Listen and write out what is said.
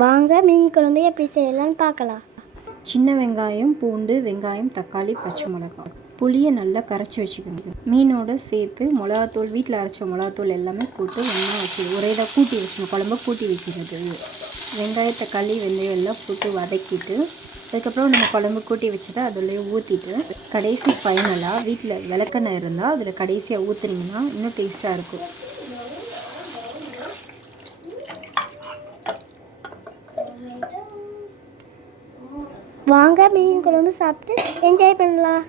வாங்க மீன் குழம்பு எப்படி செய்யலாம்னு பார்க்கலாம். சின்ன வெங்காயம், பூண்டு, வெங்காயம், தக்காளி, பச்சை மிளகாய், புளியை நல்லா கரைச்சி வச்சுக்கணும். மீனோடு சேர்த்து மிளகாத்தூள், வீட்டில் அரைச்ச மிளகாத்தூள் எல்லாமே போட்டு ஒன்றா வச்சு ஒரே இதாக கூட்டி வச்சுக்கணும். குழம்பு கூட்டி வைக்கிறது. வெங்காயம், தக்காளி, வெந்தயம் எல்லாம் போட்டு வதக்கிட்டு அதுக்கப்புறம் நம்ம குழம்பு கூட்டி வச்சதை அதில் ஊற்றிட்டு கடைசி ஃபைனலாக வீட்டில் விளக்கெண்ணெய் இருந்தால் அதில் கடைசியாக ஊற்றுனீங்கன்னா இன்னும் டேஸ்ட்டாக இருக்கும். வாங்க மீன் குழம்பு சாப்பிட்டு என்ஜாய் பண்ணலாம்.